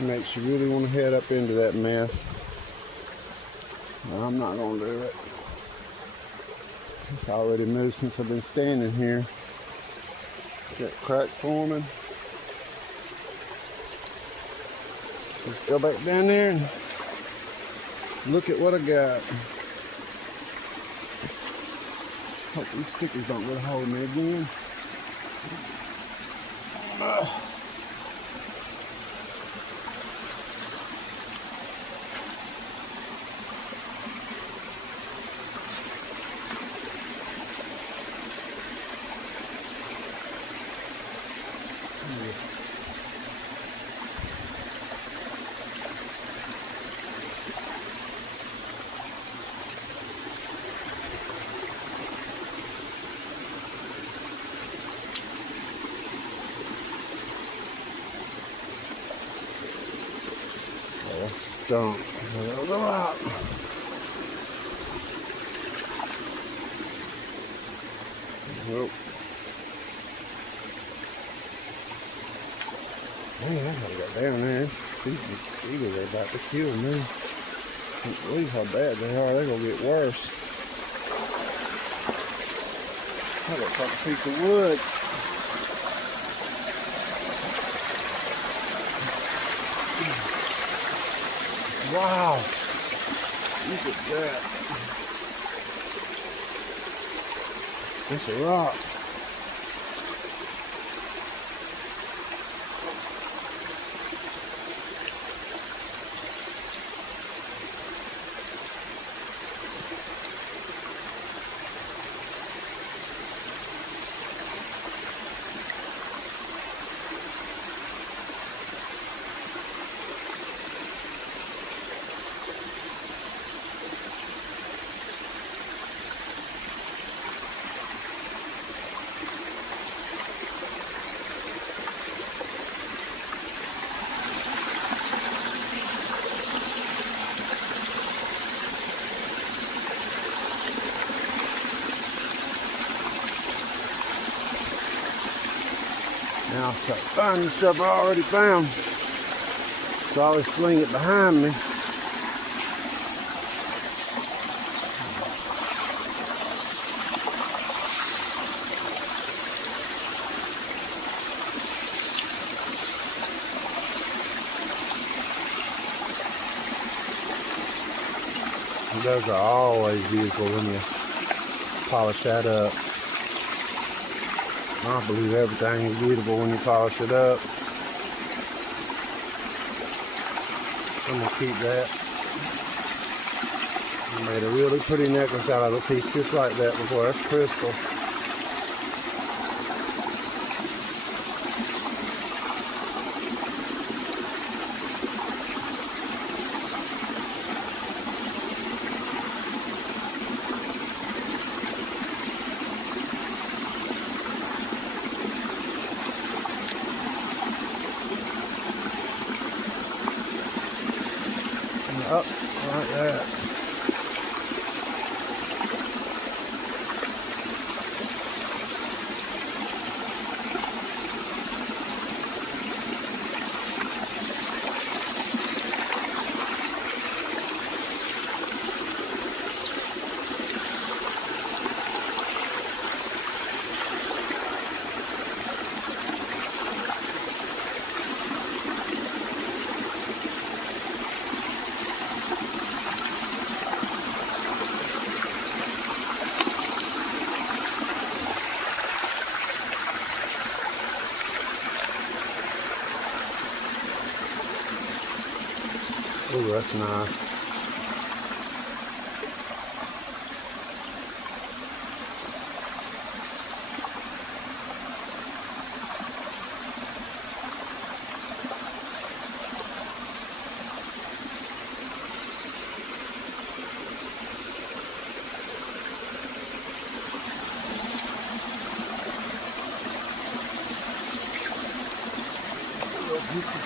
Makes you really want to head up into that mess. I'm not going to do it. It's already moved since I've been standing here. Got crack forming. Let's go back down there and look at what I got. Hope these stickers don't get a hold of me again. Stump. There's a rock. Nope. Man, I gotta go down there. These mosquitoes are about to kill me. I can't believe how bad they are. They're gonna get worse. That looks like a piece of wood. Wow, look at that. That's a rock. Now I'll start finding stuff I already found. So I always sling it behind me. And those are always beautiful when you polish that up. I believe everything is beautiful when you polish it up. I'm going to keep that. I made a really pretty necklace out of a piece just like that before. That's crystal. Up like that. Oh, that's nice.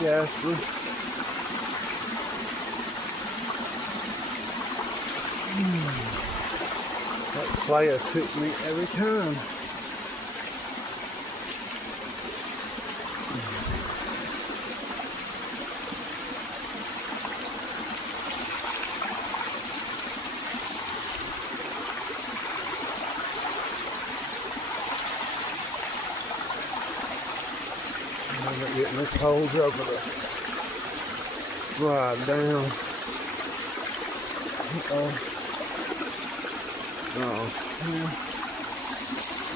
Jasper. That slayer took me every time. getting this hose over the slide down.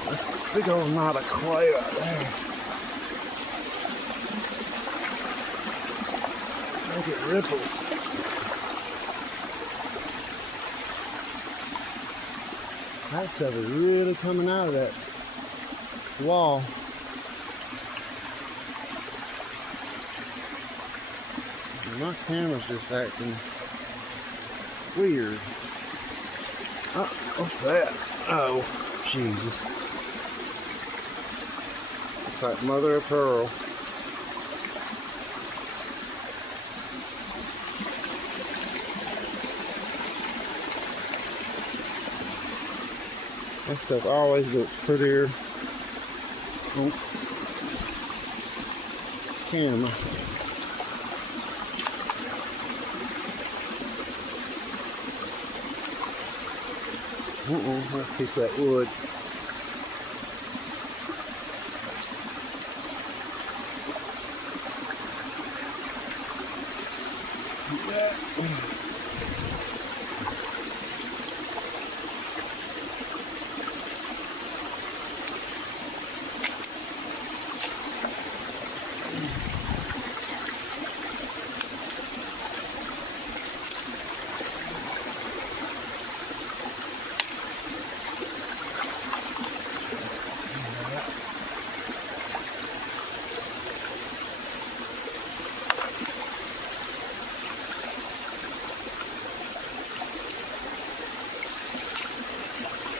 That's a big old knot of clay right there. Look at ripples. That stuff is really coming out of that wall. My camera's just acting weird. Oh, what's that? Oh, Jesus. It's like mother of pearl. That stuff always looks prettier on camera. Let's piece that wood.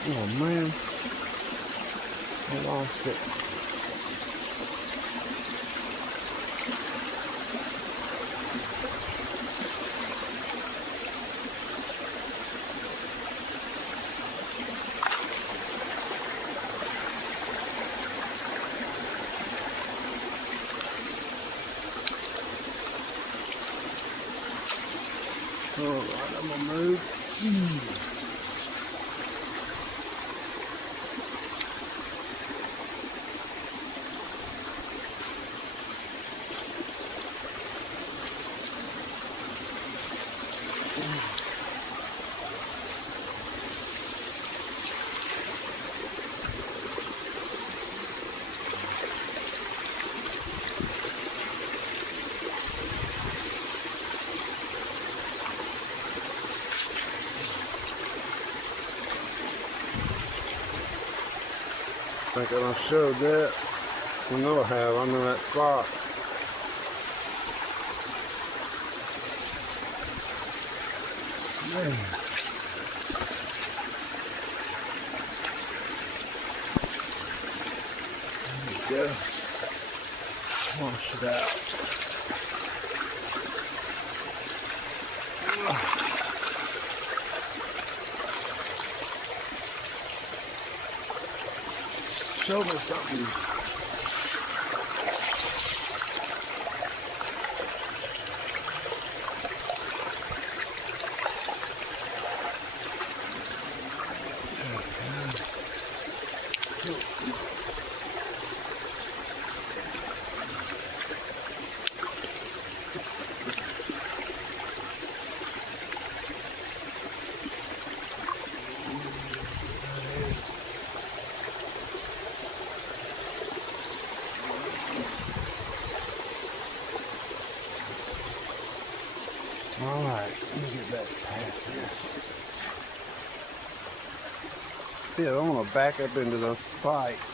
Oh man, I lost it. Alright, I'm gonna move. I think I showed that. I know I have. I know that spot. Man. There we go. Wash it out. Show me something. Alright, let me get back past this. See, I don't want to back up into those spikes.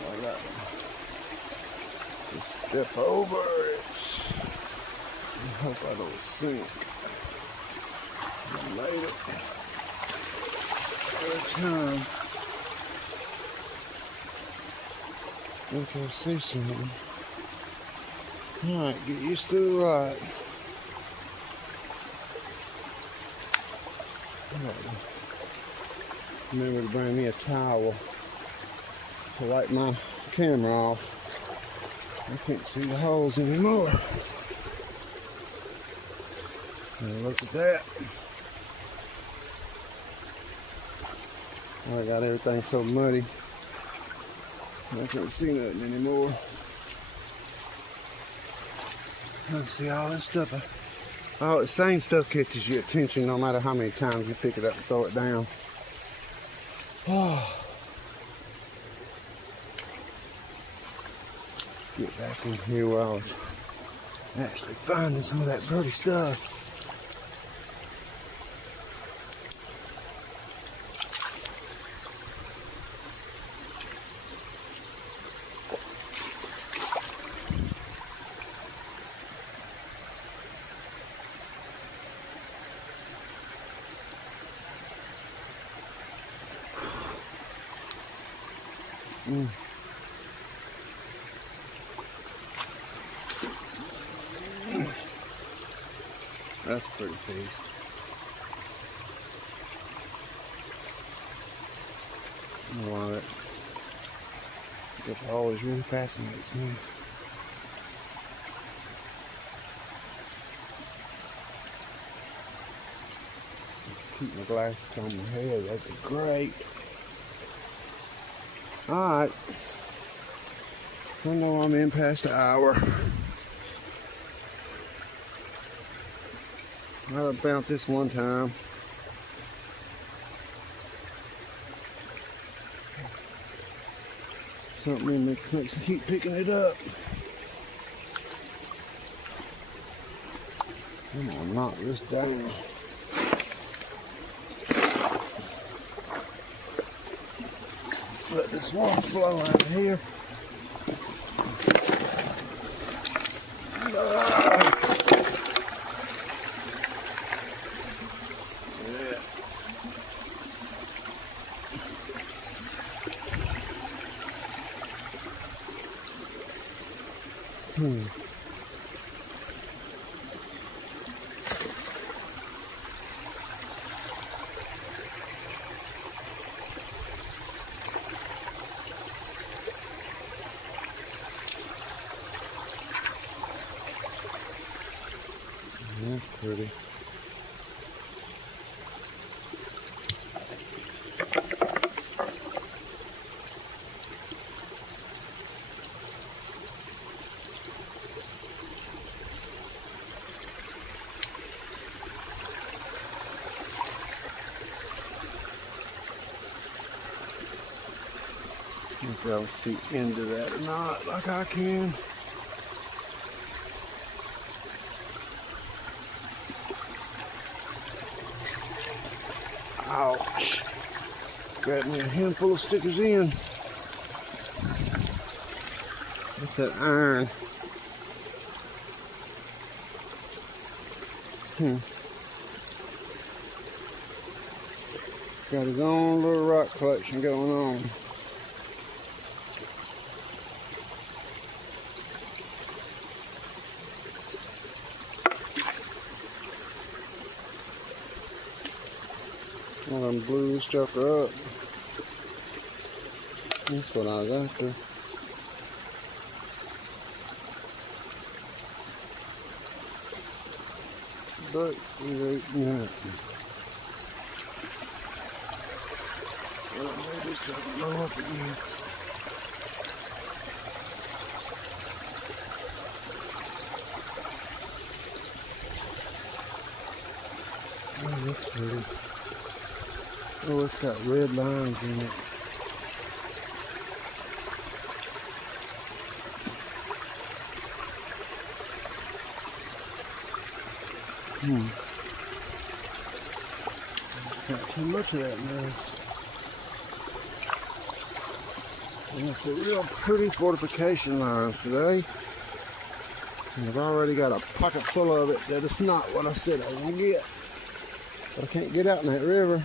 I got to step over it. I hope I don't sink. Later. Every time. I think I see something. Alright, get used to the light. Remember to bring me a towel to wipe my camera off. I can't see the holes anymore. Now look at that. I got everything so muddy. I can't see nothing anymore. Let's see all this stuff. All the same stuff catches your attention no matter how many times you pick it up and throw it down. Oh. Get back in here where I was actually finding some of that pretty stuff. That's a pretty piece. I love it. It always really fascinates me. Keep my glasses on my head, that'd be great. Alright. I know I'm in past an hour. I found this one time. Something in me makes me keep picking it up. I'm gonna knock this down. Let this water flow out of here. That's pretty. If I'll see into that or not, like I can. Ouch. Got me a handful of stickers in. That's that iron. Got his own little rock collection going on. Well, I'm blew this joker up. That's what I was after. But it ain't nothing. Well, maybe this doesn't blow up again. Oh, that's pretty. Oh, it's got red lines in it. Got too much of that mess. And it's a real pretty fortification lines today. And I've already got a pocket full of it that is not what I said I was going to get. But I can't get out in that river.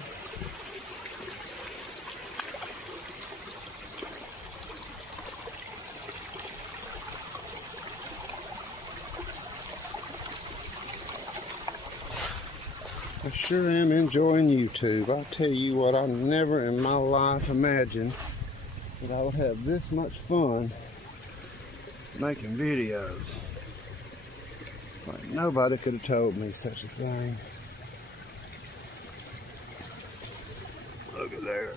I sure am enjoying YouTube. I'll tell you what, I never in my life imagined that I would have this much fun making videos. Like nobody could have told me such a thing. Look at there.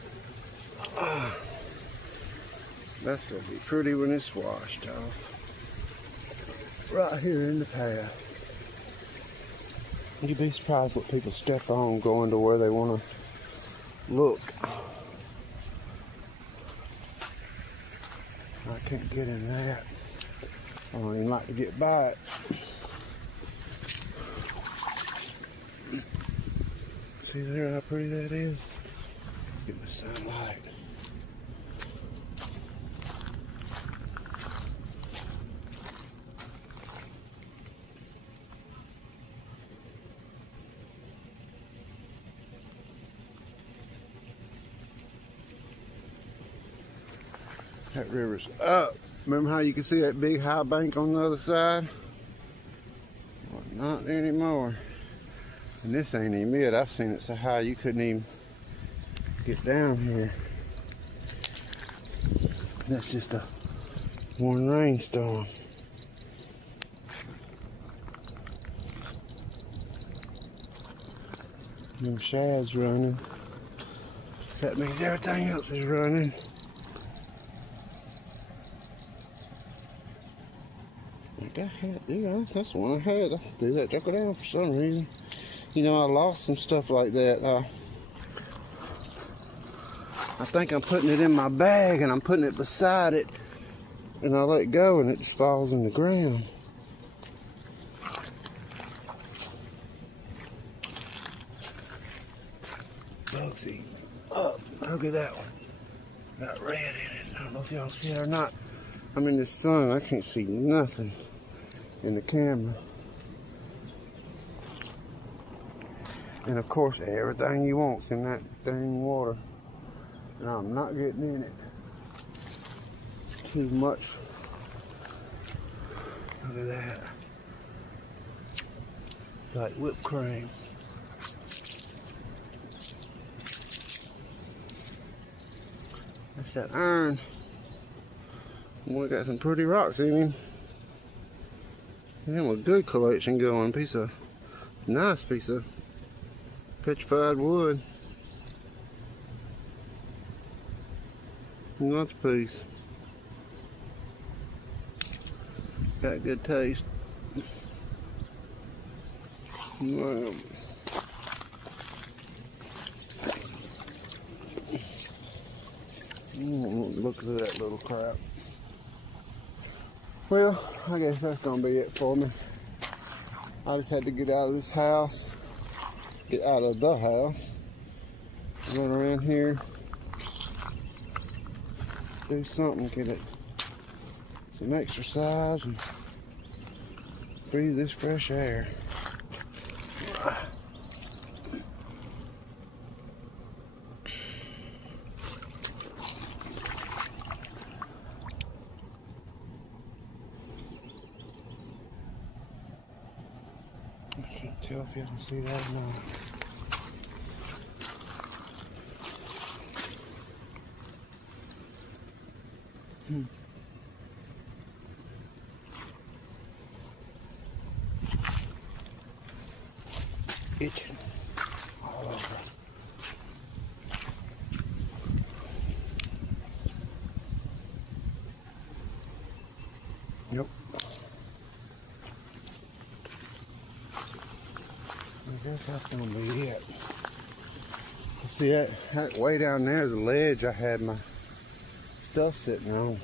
That's gonna be pretty when it's washed off. Right here in the path. You'd be surprised what people step on going to where they want to look. I can't get in that. I don't even like to get by it. See there how pretty that is? Get the sunlight. That river's up. Remember how you can see that big high bank on the other side? Well, not anymore. And this ain't even it. I've seen it so high you couldn't even get down here. That's just a one rainstorm. Them shad's running. That means everything else is running. Yeah, that's the one I had. I threw that joker down for some reason. You know, I lost some stuff like that. I think I'm putting it in my bag and I'm putting it beside it, and I let go and it just falls in the ground. Bugs eating up. Look at that one. Got red in it. I don't know if y'all see it or not. I'm in the sun. I can't see nothing in the camera. And of course, everything you want's in that dang water. And I'm not getting in it. Too much. Look at that. It's like whipped cream. That's that iron. We got some pretty rocks in him. And a good collection going. Nice piece of petrified wood. Nice piece. Got good taste. Well, look at that little crap. Well, I guess that's gonna be it for me. I just had to get out of this house, get out of the house, run around here, do something, get it some exercise and breathe this fresh air. I can't tell if you can see that or not. Itching all over. Yep. I guess that's gonna be it. See that way down there is a ledge I had my stuff sitting on.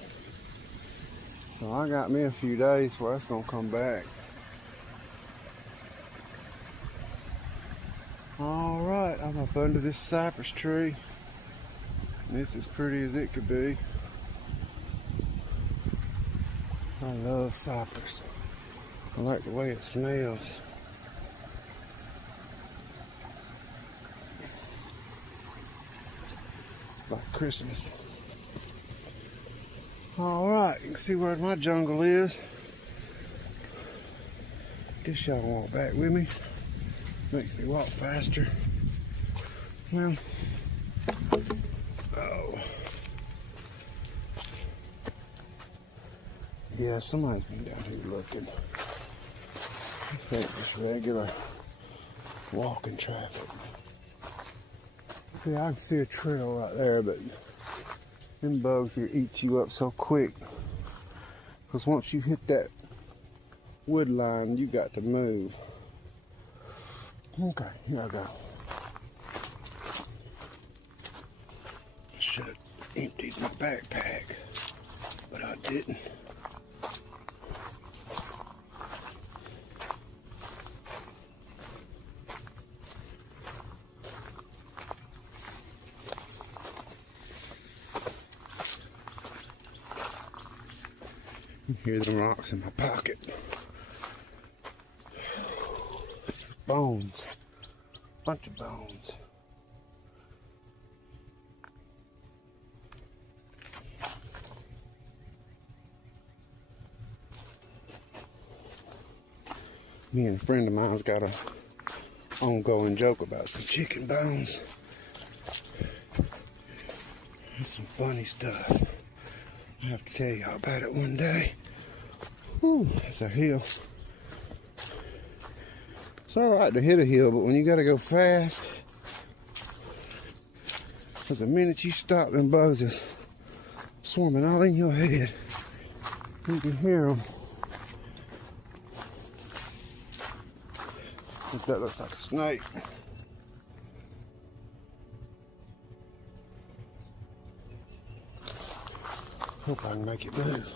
So I got me a few days where that's gonna come back. Alright, I'm up under this cypress tree. And it's as pretty as it could be. I love cypress. I like the way it smells. Like Christmas. Alright, you can see where my jungle is. Guess y'all walk back with me. Makes me walk faster. Well, oh. Yeah, somebody's been down here looking. This ain't just regular walking traffic. See, I can see a trail right there, but Them bugs here eat you up so quick. Because once you hit that wood line, you got to move. Okay, here I go. Should have emptied my backpack, but I didn't. You hear them rocks in my pocket. Bones. Bunch of bones. Me and a friend of mine's got a ongoing joke about some chicken bones. That's some funny stuff. I have to tell y'all about it one day. Whew, that's a hill. It's alright to hit a hill, but when you gotta go fast, because the minute you stop, them bugs are swarming all in your head. You can hear them. I think that looks like a snake. Hope I can make it move.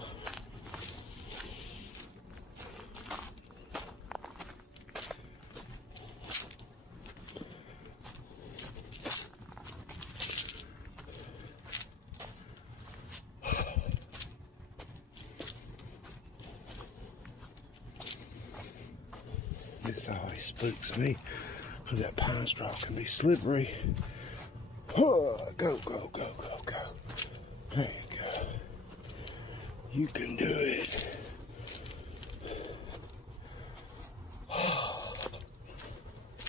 This always spooks me because that pine straw can be slippery. Go, go, go, go, go. There you go. You can do it.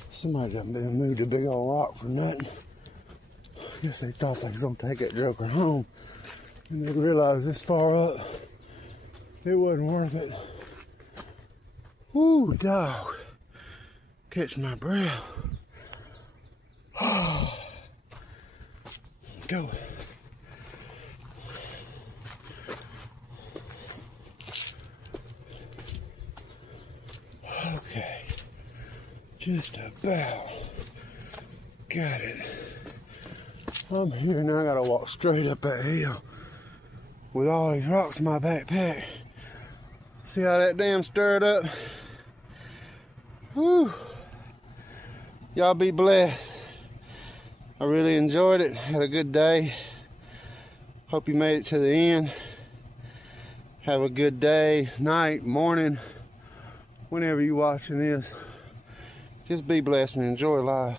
Somebody done moved a big old rock for nothing. I guess they thought they was gonna take that joker home, and they realized this far up, it wasn't worth it. Ooh, dog. Catch my breath. Go. Okay. Just about got it. I'm here now. I gotta walk straight up that hill with all these rocks in my backpack. See how that dam stirred up? Whew. Y'all be blessed. I really enjoyed it. Had a good day. Hope you made it to the end. Have a good day, night, morning, whenever you're watching this. Just be blessed and enjoy life.